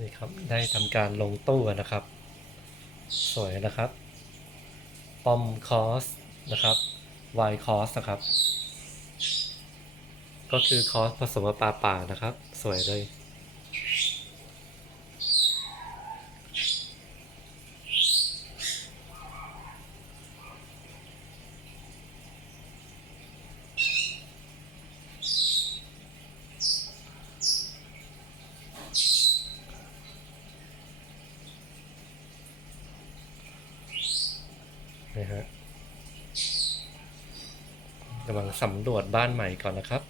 นี่ครับได้ทำการลงตู้นะครับ สวยนะครับปอมคอสนะครับวายคอสนะครับ ก็คือคอสผสมปลาป่านะครับ สวยเลย นะฮะกำลังสำรวจบ้านใหม่ก่อนนะครับ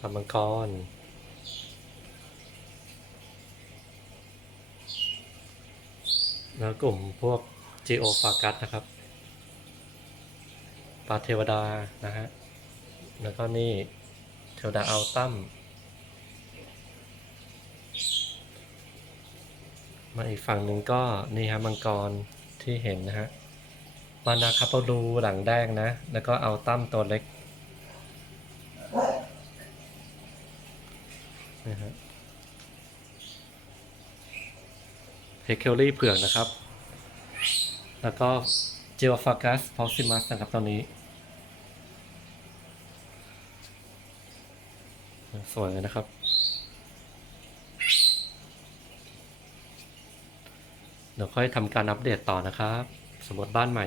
ทำมังกร แล้วกลุ่มพวก Geo f a g u s นะครับปลาเทวดานะฮะ แล้วก็นี่เทวดาอัลตัมมาอีกฝั่งหนึ่งก็นี่ฮะมังกรที่เห็นนะฮะมานาคาปรูหลังแดงนะ แล้วก็อัลตัมตัวเล็กนะฮะ เฮเคลลี่เผือกนะครับ แล้วก็เจลฟากัสพอซิมัสนะครับตอนนี้ สวยเลยนะครับ เดี๋ยวค่อยทำการอัปเดตต่อนะครับ สมมติบ้านใหม่